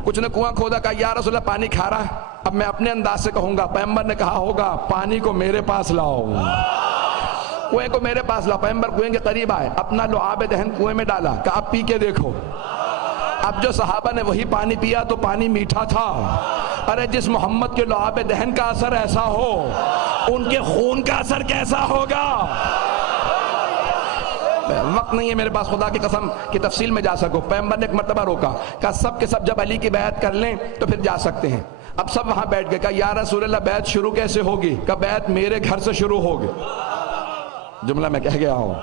کچھ نے کنواں کھودا۔ کہا یا رسول اللہ پانی کھا رہا ہے، اب میں اپنے انداز سے کہوں گا۔ پیغمبر نے کہا ہوگا پانی کو میرے پاس لاؤ، کنویں کو میرے پاس لاؤ۔ پیغمبر کنویں کے قریب آئے، اپنا لعاب دہن کنویں میں ڈالا۔ کہا اب پی کے دیکھو۔ اب جو صحابہ نے وہی پانی پیا تو پانی میٹھا تھا۔ ارے جس محمد کے لعاب دہن کا اثر ایسا ہو، ان کے خون کا اثر کیسا ہوگا؟ وقت نہیں ہے میرے پاس خدا کی قسم کی تفصیل میں جا سکو۔ پیغمبر نے ایک مرتبہ روکا، کہا سب کے سب جب علی کی بیعت کر لیں تو پھر جا سکتے ہیں۔ اب سب وہاں بیٹھ گئے۔ کہا یا رسول اللہ بیعت شروع کیسے ہوگی؟ کہا بیعت میرے گھر سے شروع ہوگی۔ جملہ میں کہہ گیا ہوں،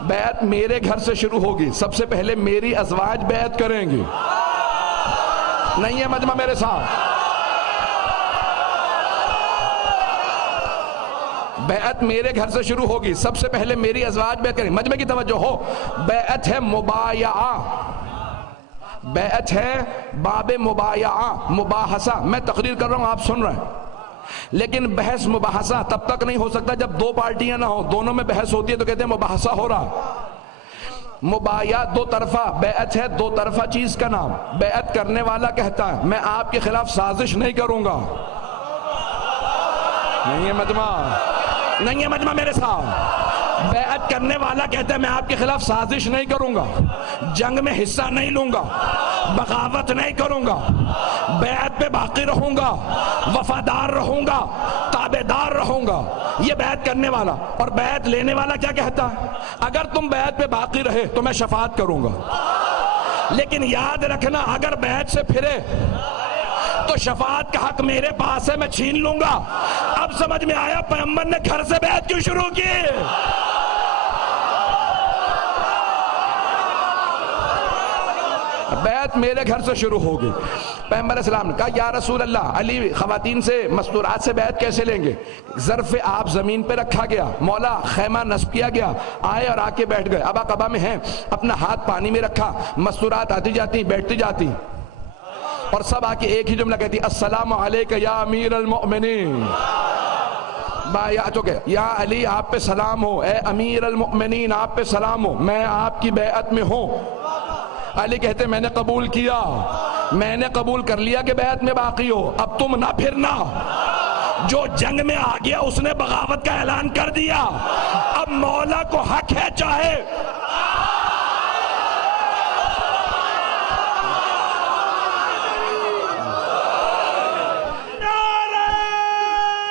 بیعت میرے گھر سے شروع ہوگی، سب سے پہلے میری ازواج بیعت کریں گی۔ نہیں ہے مجمع میرے ساتھ؟ بیعت میرے گھر سے شروع ہوگی، سب سے پہلے میری ازواج بیعت کریں۔ مجمع کی توجہ ہو، بیعت ہے مبایعہ، بیعت ہے باب مبایعہ، مباحثہ۔ میں تقریر کر رہا ہوں آپ سن رہے ہیں، لیکن بحث مباحثہ تب تک نہیں ہو سکتا جب دو پارٹیاں نہ ہو، دونوں میں بحث ہوتی ہے تو کہتے ہیں مباحثہ ہو رہا۔ مبایعہ دو طرفہ، بیعت ہے دو طرفہ چیز کا نام۔ بیعت کرنے والا کہتا ہے میں آپ کے خلاف سازش نہیں کروں گا۔ نہیں ہے مجمع، نہیں ہے مجمع میرے ساتھ؟ بیعت کرنے والا کہتا ہے میں آپ کے خلاف سازش نہیں کروں گا، جنگ میں حصہ نہیں لوں گا، بغاوت نہیں کروں گا، بیعت پہ باقی رہوں گا، وفادار رہوں گا، تابعدار رہوں گا، یہ بیعت کرنے والا۔ اور بیعت لینے والا کیا کہتا ہے؟ اگر تم بیعت پہ باقی رہے تو میں شفاعت کروں گا، لیکن یاد رکھنا اگر بیعت سے پھرے تو شفاعت کا حق میرے پاس ہے، میں چھین لوں گا۔ اب سمجھ میں آیا پیغمبر نے گھر سے بیعت کیوں شروع کی؟ بیعت میرے گھر سے شروع ہوگی۔ پیغمبر اسلام نے کہا یا رسول اللہ علی خواتین سے مستورات سے بیعت کیسے لیں گے؟ ظرف آپ زمین پہ رکھا گیا، مولا خیمہ نصب کیا گیا، آئے اور آ کے بیٹھ گئے۔ ابا قبا میں ہیں، اپنا ہاتھ پانی میں رکھا، مستورات آتی جاتی بیٹھتی جاتی، اور سب آ کے ایک ہی جملہ کہتی السلام علیک یا امیر المؤمنین۔ یا علی آپ پہ سلام ہو، اے امیر المؤمنین آپ پہ سلام ہو، میں آپ کی بیعت میں ہوں۔ علی کہتے میں نے قبول کیا، میں نے قبول کر لیا کہ بیعت میں باقی ہو، اب تم نہ پھرنا۔ جو جنگ میں آ گیا اس نے بغاوت کا اعلان کر دیا، اب مولا کو حق ہے چاہے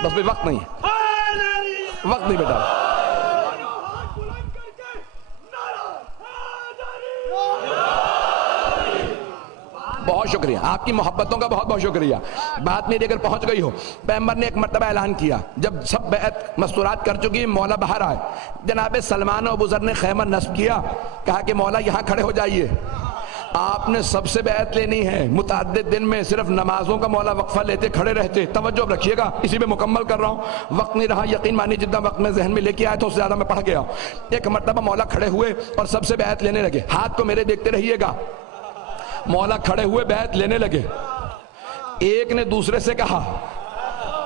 بس بھی وقت نہیں ہے، وقت نہیں بیٹا. بہت شکریہ آپ کی محبتوں کا، بہت بہت شکریہ. بات میری اگر پہنچ گئی ہو، پیغمبر نے ایک مرتبہ اعلان کیا جب سب بیعت مستورات کر چکی، مولا باہر آئے، جناب سلمان و ابو ذر نے خیمہ نصب کیا، کہا کہ مولا یہاں کھڑے ہو جائیے، آپ نے سب سے بیعت لینی ہے. متعدد دن میں صرف نمازوں کا مولا وقفہ لیتے، کھڑے رہتے. توجہ رکھیے گا، اسی میں مکمل کر رہا ہوں، وقت نہیں رہا. یقین مانی جتنا وقت میں ذہن میں لے کے آیا تو اس سے زیادہ میں پڑھ گیا. ایک مرتبہ مولا کھڑے ہوئے اور سب سے بیعت لینے لگے. ہاتھ کو میرے دیکھتے رہیے گا. مولا کھڑے ہوئے بیعت لینے لگے. ایک نے دوسرے سے کہا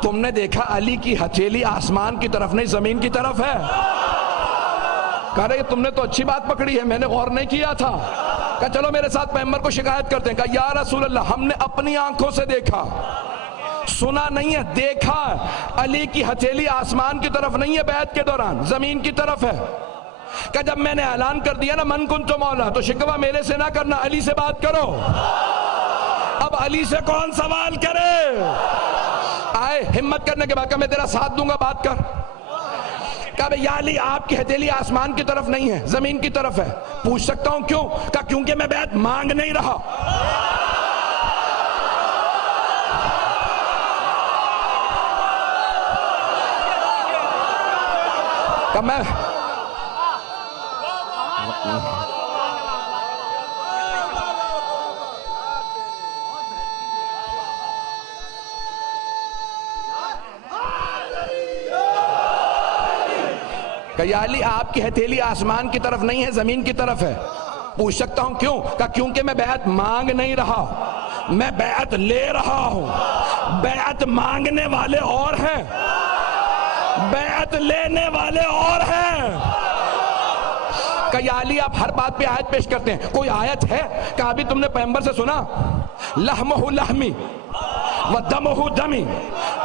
تم نے دیکھا علی کی ہتھیلی آسمان کی طرف نہیں زمین کی طرف ہے؟ کہہ رہے تم نے تو اچھی بات پکڑی ہے، میں نے غور نہیں کیا تھا. کہا چلو میرے ساتھ پیغمبر کو شکایت کرتے ہیں. کہا یا رسول اللہ ہم نے اپنی آنکھوں سے دیکھا، سنا نہیں ہے، دیکھا علی کی ہتھیلی آسمان کی طرف نہیں ہے بیعت کے دوران، زمین کی طرف ہے. کہ جب میں نے اعلان کر دیا نا من کنتو مولا، تو شکوہ میرے سے نہ کرنا، علی سے بات کرو. اب علی سے کون سوال کرے؟ آئے ہمت کرنے کے بعد کہ میں تیرا ساتھ دوں گا، بات کر. کہا یا علی آپ کی ہتھیلی آسمان کی طرف نہیں ہے زمین کی طرف ہے. پوچھ سکتا ہوں کیوں؟ کہا کیونکہ میں بیعت مانگ نہیں رہا. کہا میں کہ یا علی آپ کی ہتھیلی آسمان کی طرف نہیں ہے زمین کی طرف ہے. پوچھ سکتا ہوں کیوں؟ کہ کیونکہ میں بیعت مانگ نہیں رہا، میں بیعت لے رہا ہوں. بیعت مانگنے والے اور ہیں، بیعت لینے والے اور ہیں. کہ یا علی آپ ہر بات پہ آیت پیش کرتے ہیں، کوئی آیت ہے کہ ابھی تم نے پیغمبر سے سنا لحمہ لحمی ودمہ دمی،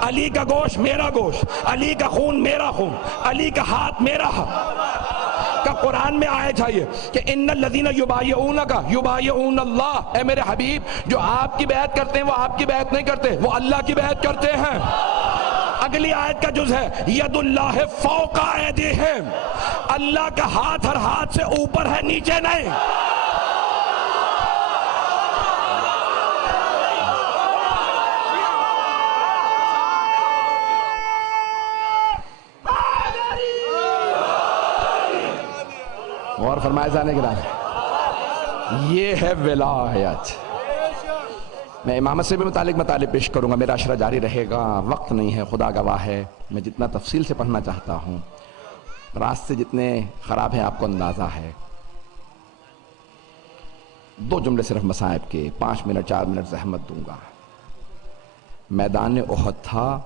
علی کا گوشت میرا گوشت، علی کا خون میرا خون، علی کا ہاتھ میرا ہاتھ. کا قرآن میں آیت ہے کہ ان الذین یبایعونک یبایعون اللہ. اے میرے حبیب جو آپ کی بیعت کرتے ہیں وہ آپ کی بیعت نہیں کرتے، وہ اللہ کی بیعت کرتے ہیں. اگلی آیت کا جز ہے ید اللہ فوق ایدیہم، اللہ کا ہاتھ ہر ہاتھ سے اوپر ہے، نیچے نہیں. اور فرمائے جانے کے بعد یہ ہے ولایت. میں امامت سے بھی متعلق مطالب پیش کروں گا، میرا اشرہ جاری رہے گا، وقت نہیں ہے، خدا گواہ ہے. میں جتنا تفصیل سے پڑھنا چاہتا ہوں، راستے جتنے خراب ہیں آپ کو اندازہ ہے. 2 جملے صرف مصائب کے، 5 منٹ 4 منٹ زحمت دوں گا. میدان احد تھا،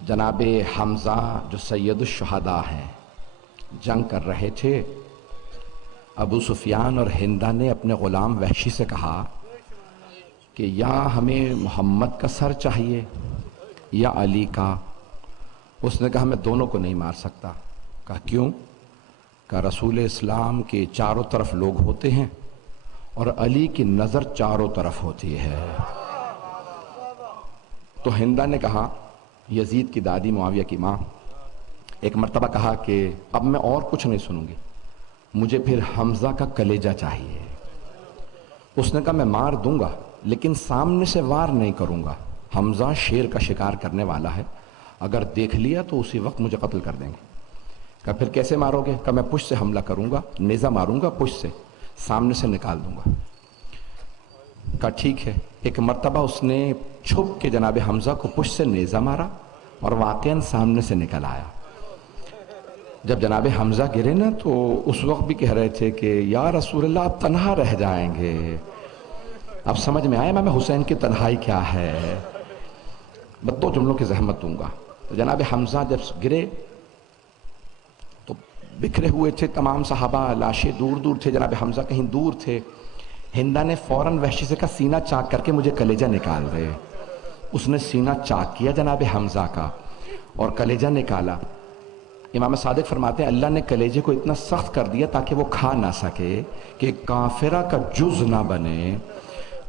جناب حمزہ جو سید الشہداء ہیں جنگ کر رہے تھے. ابو سفیان اور ہندہ نے اپنے غلام وحشی سے کہا کہ یا ہمیں محمد کا سر چاہیے یا علی کا. اس نے کہا میں دونوں کو نہیں مار سکتا. کہا کیوں؟ کہ رسول اسلام کے چاروں طرف لوگ ہوتے ہیں اور علی کی نظر چاروں طرف ہوتی ہے. تو ہندہ نے کہا، یزید کی دادی معاویہ کی ماں، ایک مرتبہ کہا کہ اب میں اور کچھ نہیں سنوں گی، مجھے پھر حمزہ کا کلیجہ چاہیے. اس نے کہا میں مار دوں گا لیکن سامنے سے وار نہیں کروں گا، حمزہ شیر کا شکار کرنے والا ہے، اگر دیکھ لیا تو اسی وقت مجھے قتل کر دیں گے. کہا پھر کیسے مارو گے؟ کہا میں پشت سے حملہ کروں گا، نیزہ ماروں گا پشت سے، سامنے سے نکال دوں گا. کہا ٹھیک ہے. ایک مرتبہ اس نے چھپ کے جناب حمزہ کو پشت سے نیزہ مارا اور واقعاً سامنے سے نکل آیا. جب جناب حمزہ گرے نا تو اس وقت بھی کہہ رہے تھے کہ یا رسول اللہ آپ تنہا رہ جائیں گے. اب سمجھ میں آیا امام حسین کی تنہائی کیا ہے. بس 2 جملوں کی زحمت دوں گا. تو جناب حمزہ جب گرے تو بکھرے ہوئے تھے تمام صحابہ، لاشیں دور دور تھے، جناب حمزہ کہیں دور تھے. ہندہ نے فوراً وحشی سے کہا سینہ چاک کر کے مجھے کلیجہ نکال دے. اس نے سینہ چاک کیا جناب حمزہ کا اور کلیجہ نکالا. امام صادق فرماتے ہیں اللہ نے کلیجے کو اتنا سخت کر دیا تاکہ وہ کھا نہ سکے، کہ کافرہ کا جز نہ بنے.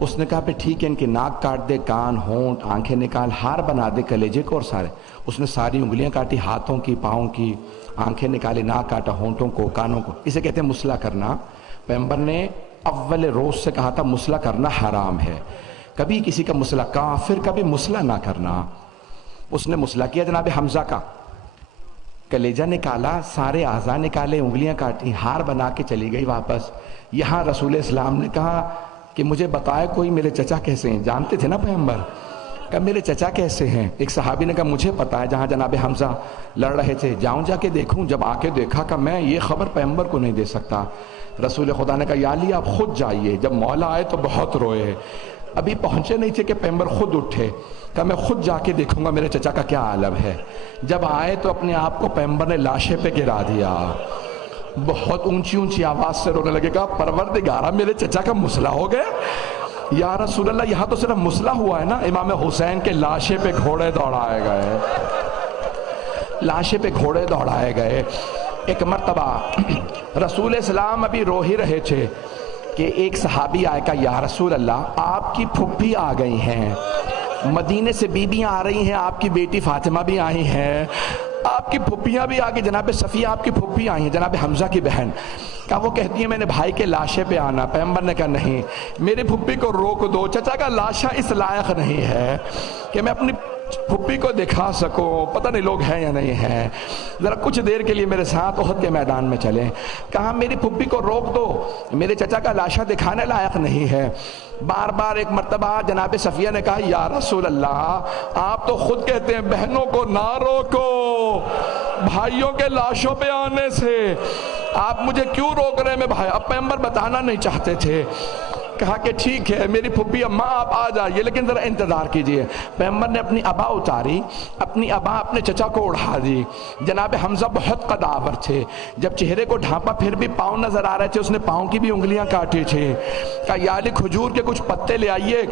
اس نے کہا پھر ٹھیک ہے ان کی ناک کاٹ دے، کان، ہونٹ، آنکھیں نکال، ہار بنا دے کلیجے کو اور سارے. اس نے ساری انگلیاں کاٹی، ہاتھوں کی، پاؤں کی، آنکھیں نکالی، ناک کاٹا، ہونٹوں کو، کانوں کو. اسے کہتے ہیں مسلح کرنا. پیغمبر نے اول روز سے کہا تھا مسلح کرنا حرام ہے، کبھی کسی کا مسلح، کافر کا بھی مسلح نہ کرنا. اس نے مسلح کیا جناب حمزہ کا، کلیجہ نکالا، سارے اعضاء نکالے، انگلیاں کاٹی، ہار بنا کے چلی گئی واپس. یہاں رسول اسلام نے کہا کہ مجھے بتائے کوئی میرے چچا کیسے ہیں. جانتے تھے نا پیغمبر، کہ میرے چچا کیسے ہیں. ایک صحابی نے کہا مجھے پتا ہے، جہاں جناب حمزہ لڑ رہے تھے جاؤں جا کے دیکھوں. جب آ کے دیکھا کہ میں یہ خبر پیغمبر کو نہیں دے سکتا. رسول خدا نے کہا یا علی آپ خود جائیے. جب مولا آئے تو بہت روئے، ابھی پہنچے نہیں تھے کہ پیغمبر خود اٹھے، کہ میں خود جا کے دیکھوں گا میرے چچا کا کیا عالم ہے. جب آئے تو اپنے آپ کو پیغمبر نے لاشے پہ گرا دیا، بہت اونچی اونچی آواز سے رونے لگے. کہا پروردگارا میرے چچا کا مسلح ہو گیا. یا رسول اللہ یہاں تو صرف مسلح ہوا ہے نا، امام حسین کے لاشے پہ گھوڑے دوڑائے گئے، لاشے پہ گھوڑے دوڑائے گئے. ایک مرتبہ رسول اسلام ابھی رو ہی رہے تھے کہ ایک صحابی آئے کہا یا رسول اللہ آپ کی پھپھی آ گئی ہیں، مدینے سے بیبیاں آ رہی ہیں، آپ کی بیٹی فاطمہ بھی آئی ہیں، آپ کی پھپھیاں بھی آگے، جناب صفیہ آپ کی پھپھی آئی ہیں، جناب حمزہ کی بہن. کہا وہ کہتی ہیں میں نے بھائی کے لاشے پہ آنا. پیغمبر نے کہا نہیں، میری پھپھی کو روک دو، چچا کا لاشا اس لائق نہیں ہے کہ میں اپنی پھپھی کو دکھا سکوں، پتہ نہیں لوگ ہیں یا نہیں ہیں، ذرا کچھ دیر کے لیے میرے ساتھ احد کے میدان میں چلیں. کہا میری پھپھی کو روک دو، میرے چچا کا لاشا دکھانے لائق نہیں ہے. بار بار ایک مرتبہ جناب صفیہ نے کہا یا رسول اللہ آپ تو خود کہتے ہیں بہنوں کو نہ روکو بھائیوں کے لاشوں پہ آنے سے، آپ مجھے کیوں روک رہے ہیں میں بھائی. اب پیغمبر بتانا نہیں چاہتے تھے. کہا کہ ٹھیک ہے میری پھپھی اماں آپ آ جائیے لیکن ذرا انتظار کیجئے. پیغمبر نے اپنی ابا اتاری، اپنی ابا اپنے چچا کو اڑا دی. جناب حمزہ بہت قداور تھے، جب چہرے کو ڈھانپا پھر بھی پاؤں نظر آ رہے تھے، اس نے پاؤں کی بھی انگلیاں کاٹی تھے. کہا یا علی کھجور کے کچھ پتے لے آئیے،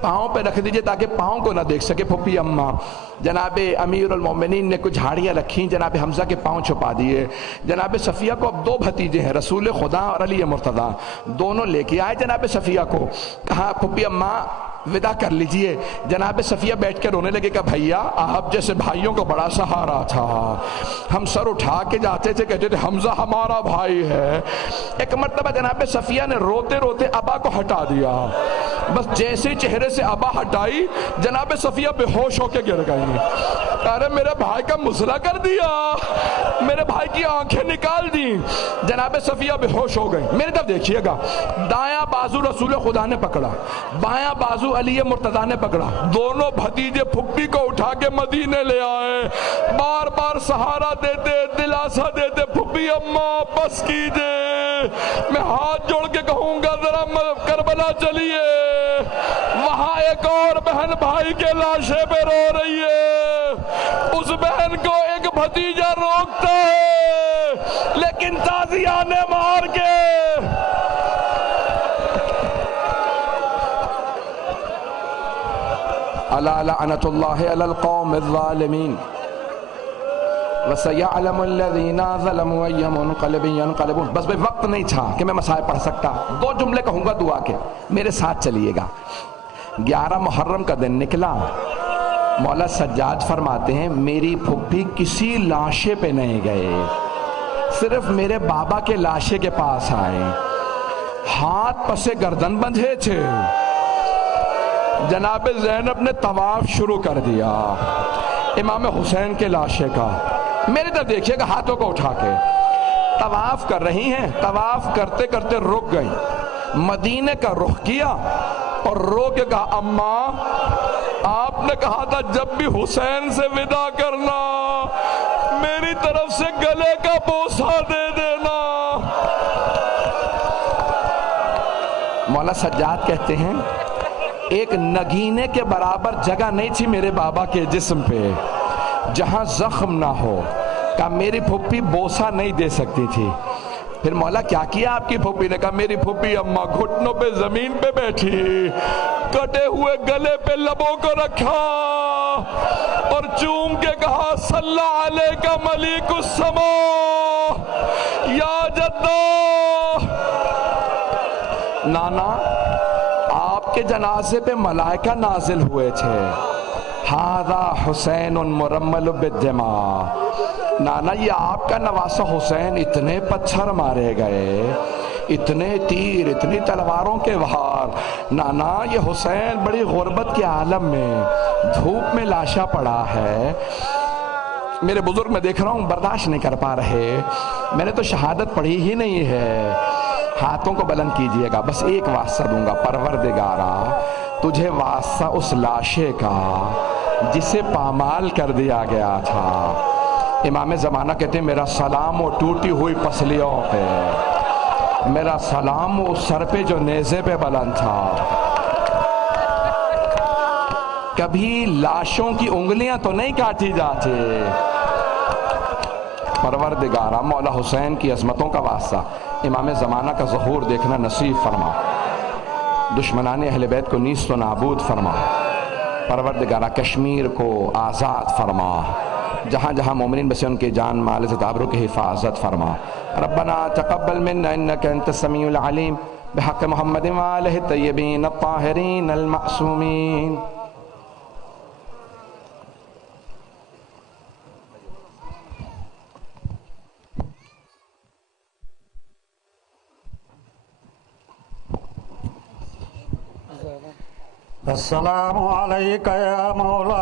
پاؤں پہ رکھ دیجئے تاکہ پاؤں کو نہ دیکھ سکے پھپھی اماں. جناب امیر المومنین نے کچھ جھاڑیاں رکھیں، جناب حمزہ کے پاؤں چھپا دیے. جناب صفیہ کو اب دو بھتیجے ہیں، رسول خدا اور علی مرتضیٰ، دونوں لے کے آئے جناب صفیہ کو. کہا پھپھی اماں ودا کر لیجئے. جناب صفیہ بیٹھ کے رونے لگے کہ بھیا آپ جیسے بھائیوں کو بڑا سہارا تھا، ہم سر اٹھا کے جاتے تھے، کہتے تھے حمزہ ہمارا بھائی ہے. ایک مرتبہ جناب صفیہ نے روتے روتے ابا کو ہٹا دیا، بس جیسے چہرے سے ابا ہٹائی جناب صفیہ بے ہوش ہو کے گر گئی. ارے میرے بھائی کا مسلح کر دیا، میرے بھائی کی آنکھیں نکال دی. جناب صفیہ بے ہوش ہو گئی. میری طرف دیکھیے گا، دایاں بازو رسول خدا نے پکڑا، بایاں بازو علی مرتضیٰ نے پکڑا. دونوں بھتیجے پھپھی کو اٹھا کے مدینے لے آئے، بار بار سہارا دیتے، دلاسا دیتے، پھپھی اماں بس کیجئے، میں ہاتھ جوڑ کے کہوں گا ذرا کربلا چلیے. وہاں ایک اور بہن بھائی کے لاشے پہ رو رہی ہے، اس بہن کو ایک بھتیجا روکتا ہے لیکن تازیانے مار کے الا لعنت اللہ علی القوم الظالمین وَسَيَعْلَمُ الَّذِينَ ظَلَمُوا أَيَّ مُنْقَلِبٍ يَنْقَلِبُونَ. بس بھئی وقت نہیں تھا کہ میں مسائل پڑھ سکتا. دو جملے کہوں گا دعا کے، میرے ساتھ چلیے گا. 11 محرم کا دن نکلا. مولا سجاد فرماتے ہیں میری پھپھی کسی لاشے پہ نہیں گئے، صرف میرے بابا کے لاشے کے پاس آئے، ہاتھ پسے گردن بندھے تھے. جناب زینب نے طواف شروع کر دیا امام حسین کے لاشے کا. میری طرف دیکھیے گا، ہاتھوں کو اٹھا کے طواف کر رہی ہیں. طواف کرتے کرتے رک گئی، مدینے کا رخ کیا اور رو کے کہا اماں آپ نے کہا تھا جب بھی حسین سے ودا کرنا میری طرف سے گلے کا بوسہ دے دینا. مولا سجاد کہتے ہیں ایک نگینے کے برابر جگہ نہیں تھی میرے بابا کے جسم پہ جہاں زخم نہ ہو، کہ میری پھپھی بوسہ نہیں دے سکتی تھی. پھر مولا کیا کیا آپ کی پھپھی نے؟ کہا میری پھپھی اماں گھٹنوں پہ زمین پہ بیٹھی، کٹے ہوئے گلے پہ لبوں کو رکھا اور چوم کے کہا صلی علیک ملیک السما یا جدہ. نانا آپ کے جنازے پہ ملائکہ نازل ہوئے تھے. ھذا حسین مرمل بالدماء. نانا یہ آپ کا نواسہ حسین اتنے پتھر مارے گئے، اتنے تیر، اتنی تلواروں کے وار. نانا یہ حسین بڑی غربت کے عالم میں دھوپ میں لاشا پڑا ہے. میرے بزرگ میں دیکھ رہا ہوں برداشت نہیں کر پا رہے. میں نے تو شہادت پڑھی ہی نہیں ہے. ہاتھوں کو بلند کیجئے گا. بس ایک واسطہ دوں گا. پروردگارا تجھے واسطہ اس لاشے کا جسے پامال کر دیا گیا تھا. امام زمانہ کہتے ہیں میرا سلام وہ ٹوٹی ہوئی پسلیوں پہ، میرا سلام وہ سر پہ جو نیزے پہ بلند تھا. کبھی لاشوں کی انگلیاں تو نہیں کاٹی جاتی. پروردگارہ مولا حسین کی عظمتوں کا واسطہ امام زمانہ کا ظہور دیکھنا نصیب فرما. دشمنان اہل بیت کو نیست و نابود فرما. پروردگارہ کشمیر کو آزاد فرما. جہاں جہاں مومنین بسے ان کے جان مال سے آبرو کی حفاظت فرما. ربنا تقبل منا انك انت السميع العليم بحق محمد وآلہ الطیبین الطاہرین المعصومین. السلام علیکہ یا مولا